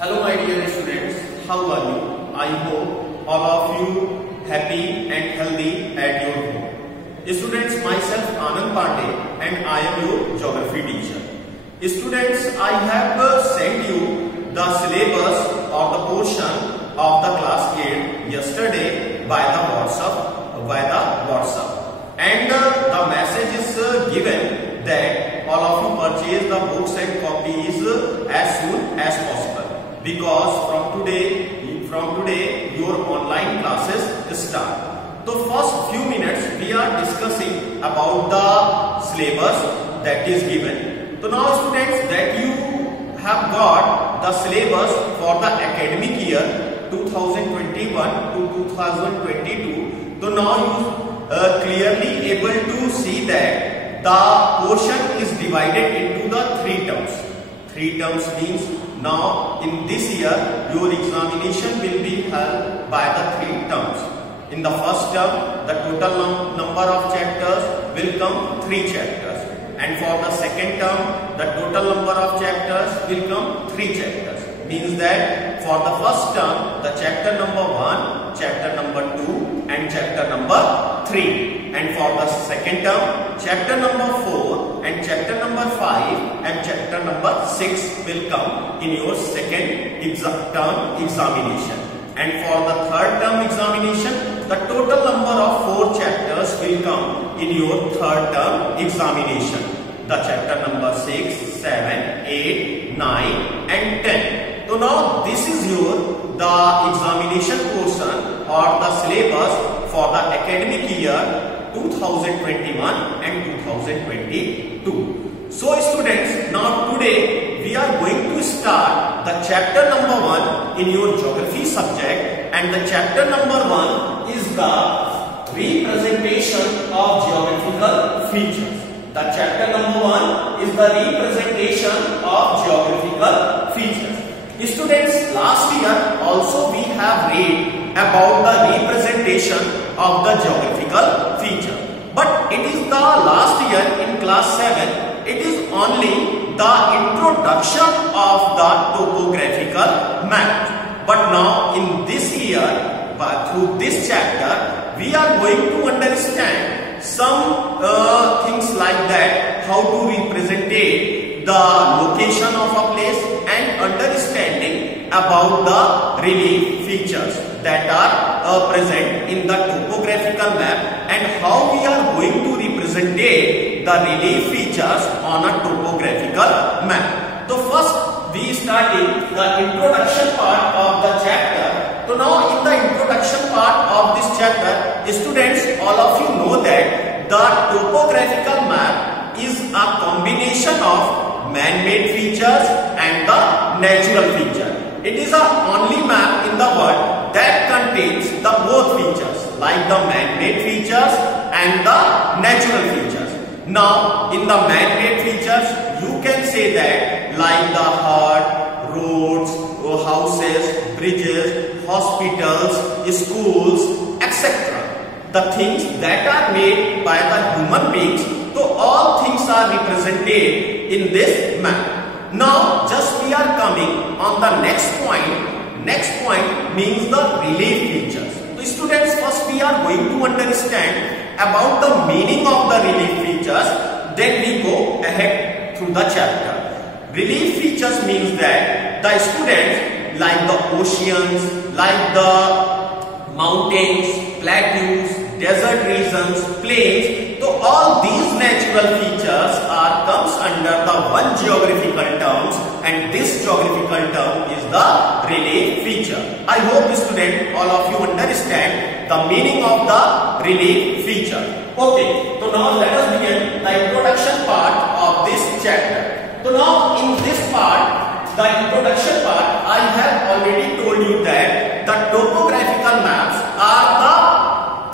Hello my dear students, how are you? I hope all of you happy and healthy at your home. Students, myself Anand Pandey and I am your geography teacher. Students, I have sent you the syllabus or the portion of the class 8 yesterday by the WhatsApp. And the message is given that all of you purchase the books and copies as soon as possible. Because from today your online classes start. So first few minutes we are discussing about the syllabus that is given. So now students, that you have got the syllabus for the academic year 2021 to 2022. So now you clearly able to see that the portion is divided into the three terms. Three terms means now in this year your examination will be held by the three terms. In the first term, the total number of chapters will come 3 chapters, and for the second term the total number of chapters will come 3 chapters. Means that for the first term the chapter number 1, chapter number 2 and chapter number 3, and for the second term chapter number 4 and chapter number 5 and chapter number 6 will come in your second term examination. And for the third term examination, the total number of 4 chapters will come in your third term examination. The chapter number 6, 7, 8, 9 and 10. So now this is the examination portion or the syllabus for the academic year 2021 and 2022. So students, now today we are going to start the chapter number 1 in your geography subject, and the chapter number 1 is the representation of geographical features. The chapter number 1 is the representation of geographical features. Students, last year also we have read about the representation of the geographical feature. But it is the last year in class 7, it is only the introduction of the topographical map. But now in this year, through this chapter, we are going to understand some things like that, how to represent the location of a place and understanding about the relief features that are present in the topographical map, and how we are going to represent the relief features on a topographical map. So first we starting the introduction part of the chapter. So now in the introduction part of this chapter, students, all of you know that the topographical map is a combination of man-made features and the natural feature. It is the only map in the world that contains the both features, like the man-made features and the natural features. Now in the man-made features, you can say that like the hut, roads, houses, bridges, hospitals, schools, etc. The things that are made by the human beings, so all things are represented in this map. Now just we are coming on the next point. Next point means the relief features. So students, first we are going to understand about the meaning of the relief features, then we go ahead through the chapter. Relief features means that the students, like the oceans, like the mountains, plateaus, desert regions, plains, so all these natural features comes under the one geographical terms, and this geographical term is the relief feature. I hope student, all of you understand the meaning of the relief feature. Okay, so now let us begin the introduction part of this chapter. So now in this part, the introduction part, I have already told you that the topographical maps are the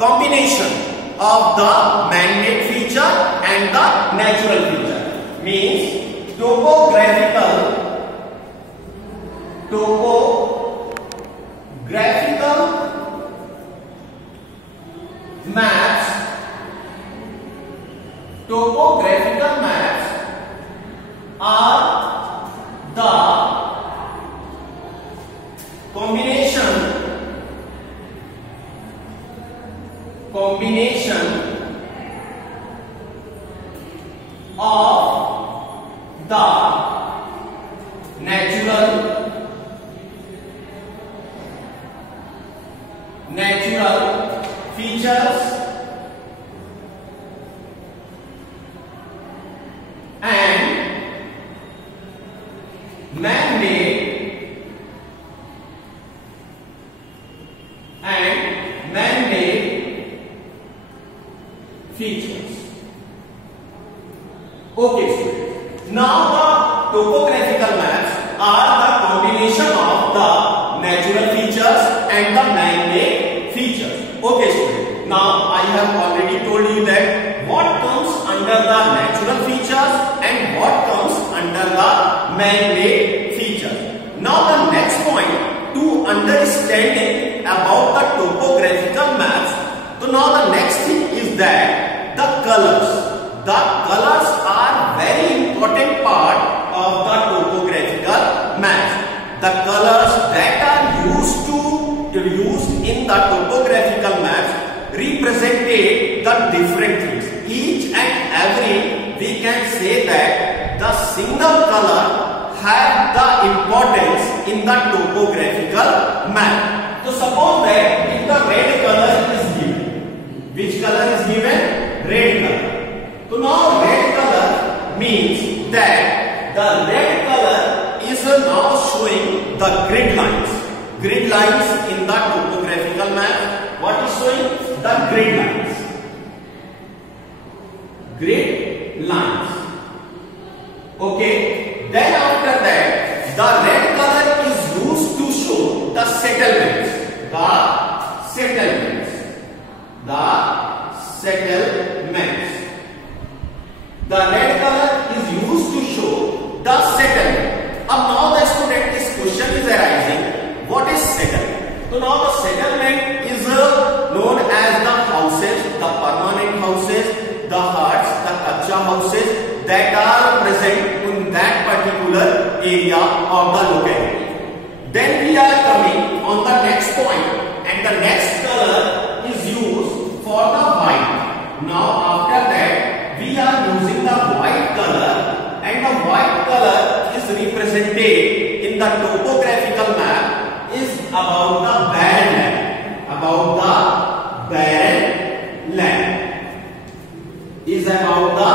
combination of the man-made feature and the natural feature. Means topographical maps are the of the natural features and man-made features. Okay, students. Now the topographical maps are the combination of the natural features and the man-made features. Okay, students. Now I have already told you that what comes under the natural features and what comes under the man-made features. Now the next point to understanding about the topographical maps. So now the next thing is that the colors. The colors are very important part of the topographical maps. The colors that are used in the topographical maps represented the different things. Each and every we can say that the single color have the importance in the topographical map. So suppose that if the red color is given, which color is given? Red color. So now red color means that the red color is now showing the grid lines. Grid lines in the topographical map. What is showing? The grid lines. Grid lines. Okay. Then after that, the red color is used to show the settlements. The settlements. The red color is used to show the settlement. Now the student, this question is arising. What is settlement? So now the settlement is known as the houses, the permanent houses, the huts, the kacha houses that are present in that particular area of the locality. Then we are coming on the next point, and the next color is used for the white. Now after that we are using the white color, and the white color is represented in the topographical map is about the barren land. About the barren land. Is about the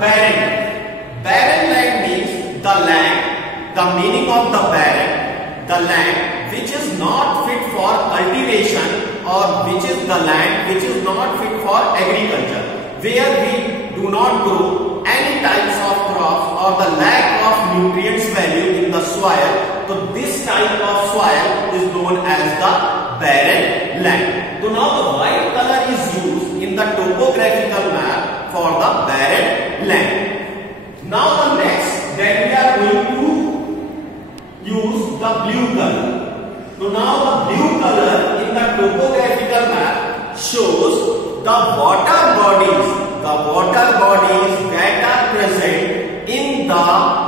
barren land. Barren land means the land, the meaning of the barren, the land which is not fit for cultivation, or which is the land which is not fit for agriculture, where we do not grow any types of crops, or the lack of nutrients value in the soil. So this type of soil is known as the barren land. So now the white color is used in the topographical map for the barren land. Now the next, then we are going to use the blue color. So now the blue color in the topographical map shows the water bodies that are present in the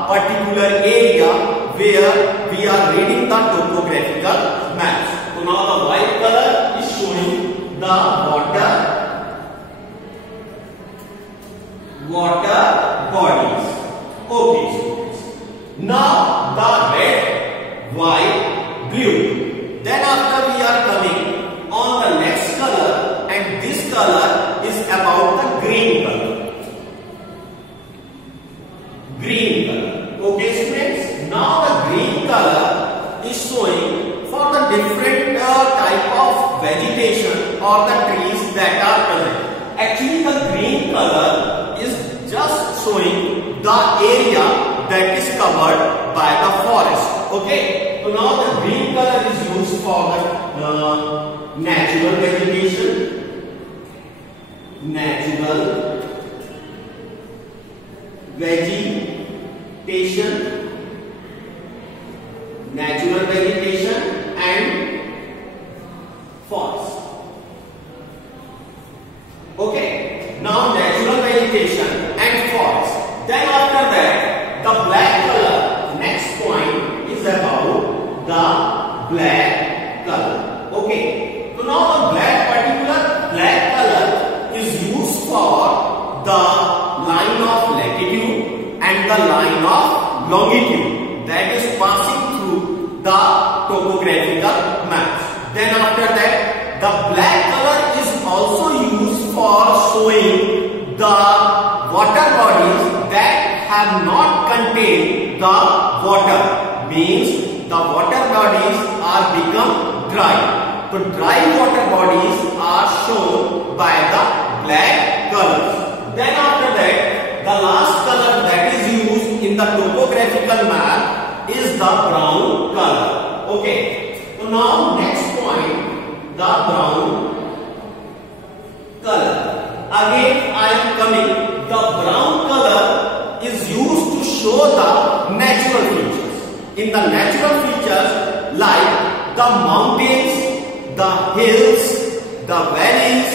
particular area where we are reading the topographical maps. So now the white color is showing the water bodies. Okay, students. Now the red, white, blue. Then after we are coming on the next color, and this color is about the green color. Green color. Okay, students. Now the green color is showing for the different type of vegetation or the trees that are present. Actually, the green color is just showing the area that is covered by the forest. Okay. So now the green color is used for the natural vegetation. Natural vegetation and forest. Okay. Now natural vegetation and forest. Then after that, the black color, next point is about the black color. Okay. So now the particular black color is used for the line of latitude, longitude that is passing through the topographical maps. Then after that, the black color is also used for showing the water bodies that have not contained the water. Means the water bodies are become dry. So dry water bodies are shown by the black colors. Then after that, the last color that is used in the topographical map is the brown color. Okay. So now next point, the brown color. Again I am coming. The brown color is used to show the natural features. In the natural features like the mountains, the hills, the valleys,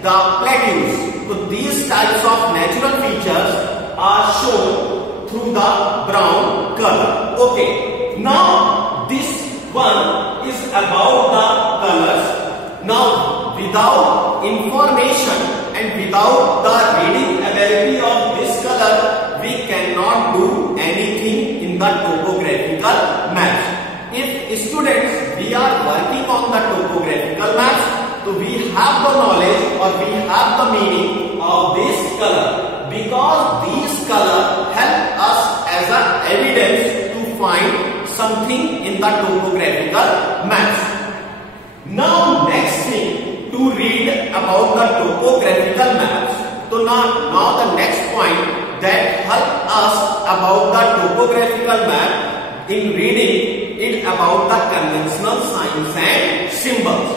the plateaus. So these types of natural features are shown through the brown color. Okay. Now this one is about the colors. Now without information and without the reading ability of this color, we cannot do anything in the topographical maps. If students, we are working on the topographical maps, so we have the knowledge or we have the meaning of this color, because these color help us as an evidence to find something in the topographical maps. Now next thing to read about the topographical maps. So now the next point that help us about the topographical map in reading it about the conventional signs and symbols.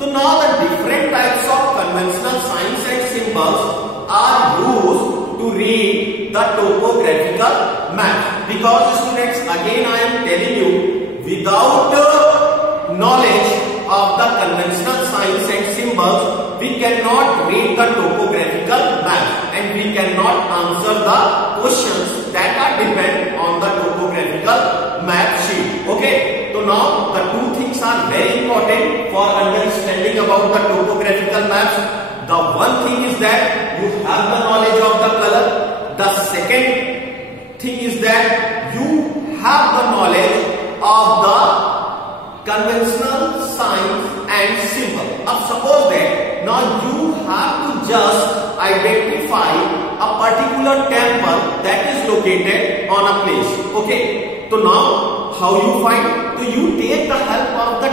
So now the different types of conventional signs and symbols are used to read the topographical map. Because students, again I am telling you, without knowledge of the conventional signs and symbols, we cannot read the topographical map and we cannot answer the questions that are depend on the topographical map sheet. Okay, so now the two things are very important for understanding about the topographical maps. The one thing is that you have the knowledge of the color. The second thing is that you have the knowledge of the conventional signs and symbols. Now suppose that now you have to just identify a particular temple that is located on a place. Okay, so now how you find? So you take the help of the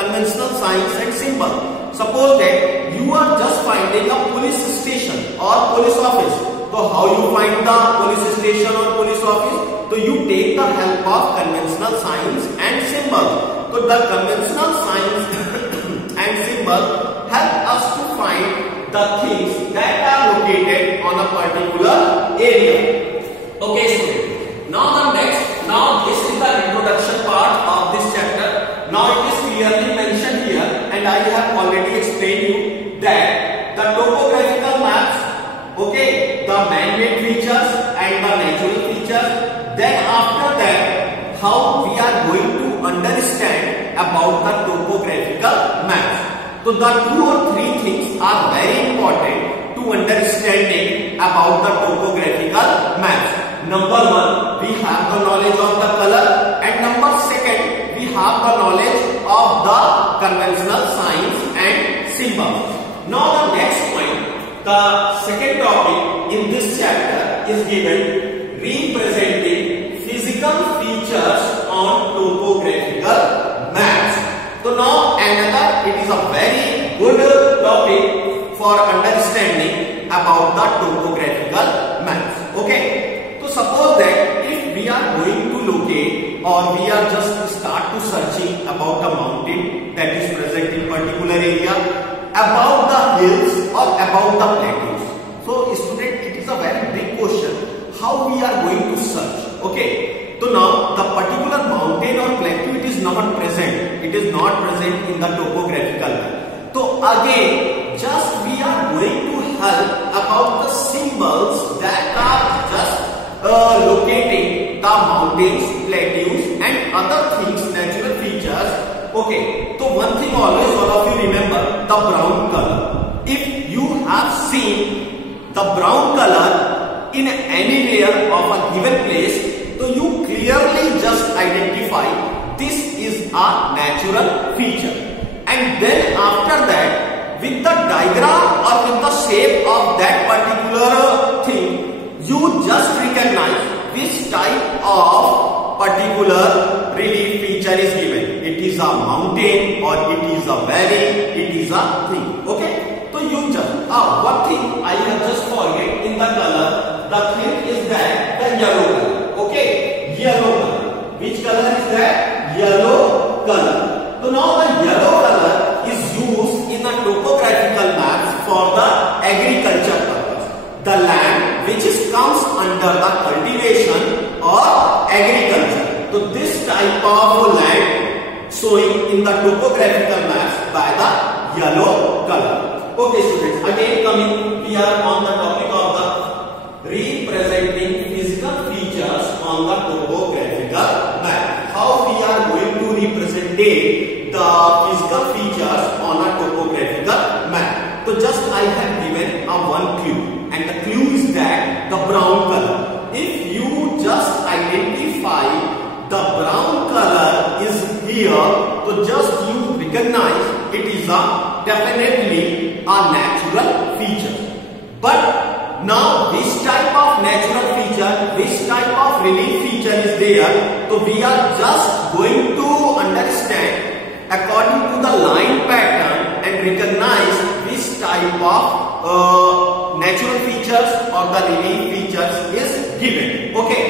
conventional signs and symbols. Suppose that you are just finding a police station or police office. So how you find the police station or police office? So you take the help of conventional signs and symbols. So the conventional signs and symbols help us to find the things that are located on a particular area. Okay, students. Now this is the introduction part of this chapter. Now it is clearly mentioned here, and I have already explained you that the topographical maps, okay, the man-made features and the natural features. Then after that, how we are going to understand about the topographical maps. So the two or three things are very important to understanding about the topographical maps. Number one, we have the knowledge of the color, and number second, we have the knowledge of the conventional signs and symbols. Now the next point, the second topic in this chapter is given representing physical features on topographical maps. So now another, it is a very good topic for understanding about the topographical maps. Okay. So suppose that if we are going to locate or we are just start to searching about the mountain that is present in particular area, about the hills or about the plateaus. So student, it is a very big question how we are going to search. Okay. So now the particular mountain or plateau, it is not present. It is not present in the topographical map. So again, just we are going to help about the symbols that are just locating the mountains, plateaus and other things, natural features. Okay, so one thing always all of you remember, the brown color. If you have seen the brown color in anywhere of a given place, तो you clearly just identify this is a natural feature, and then after that with the diagram or with the shape of that particular thing, you just recognize which type of particular relief feature is given. It is a mountain or it is a valley, it is a thing. Okay, so you just one thing I have just forget in the color. The thing is that the yellow color. Okay, yellow color. Which color is that? Yellow color. So now the yellow color is used in a topographical maps for the agriculture purpose. The land which comes under the cultivation or agriculture. So this type of land showing in the topographical maps by the yellow color. Okay students, again coming, we are on the topic of the representing physical features on the topographical map. How we are going to represent the physical features on a topographical map. So just I have given a one clue, and the clue is that the brown color. If you just identify the brown color is here, so just you recognize it is a definitely a natural feature. But now which type of natural feature, which type of relief feature is there? So we are just going to understand according to the line pattern and recognize which type of natural features or the relief features is given. Okay,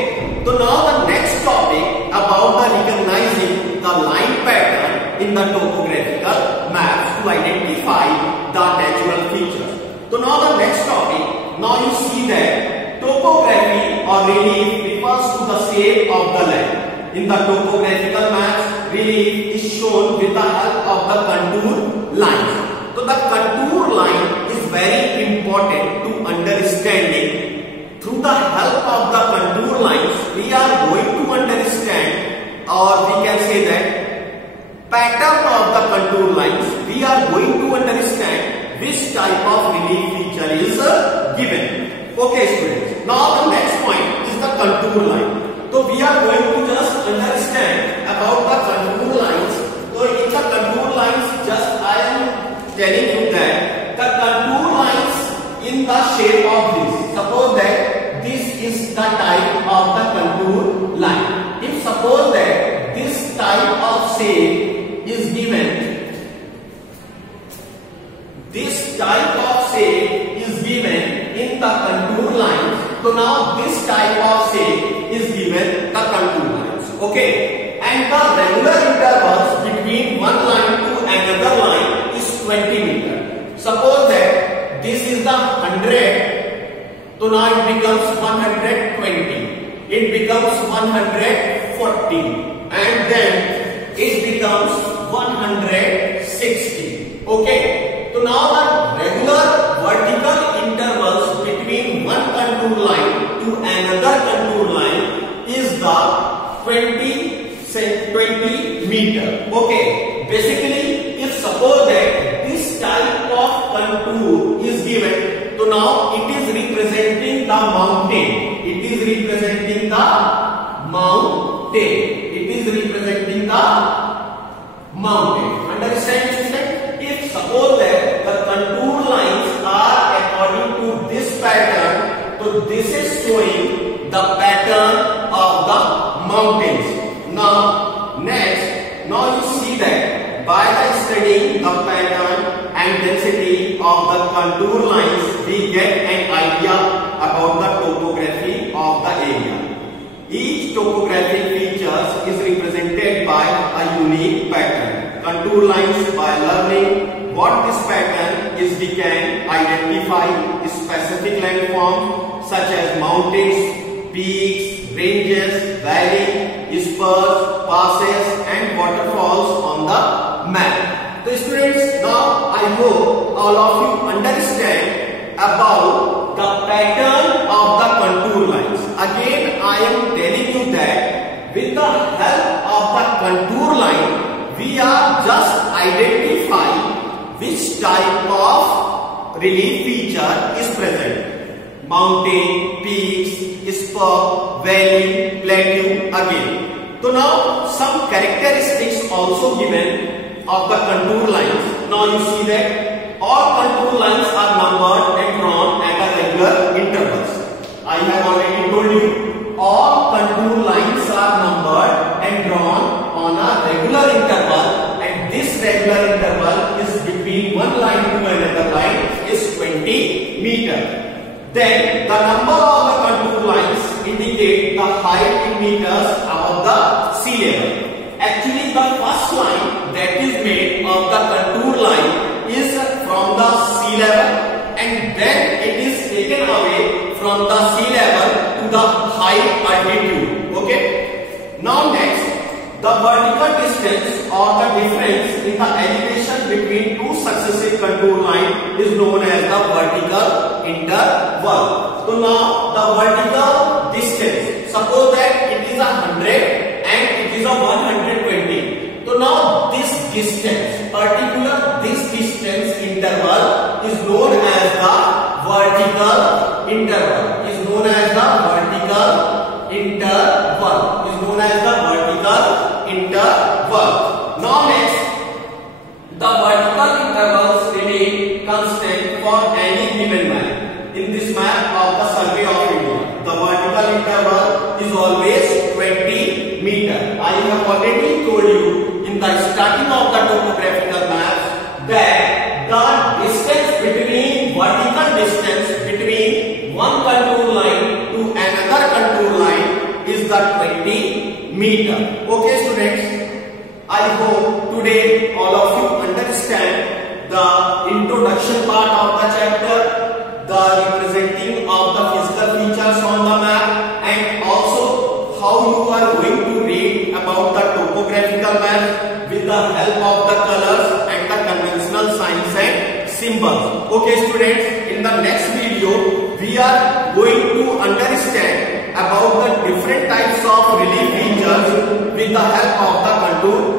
so now the next topic about the recognizing the line pattern in the topographical maps to identify the natural features. So now the next topic, now you see that topography or relief refers to the shape of the land. In the topographical maps, relief is shown with the help of the contour lines. So the contour line is very important to understanding. Through the help of the contour lines, we are going to understand, or we can say that pattern of the contour lines, we are going to understand which type of relief feature is given. Okay students, now the next point is the contour line. So we are going to just understand about the contour lines. So in the contour lines, just I am telling you that the contour lines in the shape of this. Suppose that this is the type of the contour line. If suppose that this type of shape is given, this type of shape is given in the contour lines. So now this type of shape is given the contour lines. Okay, and the regular intervals between one line to another line is 20 meters. Suppose that this is the 100, so now it becomes 120, it becomes 140, and then it becomes 160. Okay, so now the regular vertical intervals between one contour line to another contour line is the 20 meter. Okay, basically if suppose that this type of contour is given, so now it is representing the mountain. It is representing the mountain. It is representing the mountain. Understand student? If suppose that the contour lines are according to this pattern, so this is showing the pattern of the mountains. Now next, now you see that by the studying the pattern and density of the contour lines, we get an idea about the topography of the area. Each topographic features is represented by a unique pattern. Contour lines, by learning what this pattern is, we can identify specific landforms such as mountains, peaks, ranges, valleys, spurs, passes and waterfalls on the map. So students, now I hope all of you understand about the pattern of the contour lines. Again I am telling you that with the help of the contour line, we are just identifying which type of relief feature is present. Mountain, peaks, spur, valley, plateau again. So now some characteristics also given of the contour lines. Now you see that all contour lines are numbered and drawn at a regular intervals. I have already told you all contour lines are numbered and drawn on a regular interval, and this regular interval is between one line to another line is 20 meter. Then the number of the contour lines indicate the height in meters above the sea level. Actually, the first line that is made of the contour line is from the sea level, and then it is taken away from the sea level to the high altitude. Okay. Now next, the vertical distance or the difference in the elevation between two successive contour lines is known as the vertical interval. So now the vertical distance, suppose that it is 100 and it is a 120. So now this distance, particular this distance interval is known as the vertical interval. Is known as the vertical interval. Is known as the vertical interval. Now next, the vertical intervals remain constant for any given map. In this map of the survey of India, the vertical interval is always 20 meter. I have already told you in the starting of the topographical map that the distance between vertical distance between one contour line to another contour line is the 20 meter. Okay students, I hope today all of you understand the introduction part of the chapter, the representing of the physical features on the map, and also how you are going to read about the topographical map with the help of the colors and the conventional signs and symbols. Okay students, in the next video we are going to understand about the different types of relief features with the help of the contour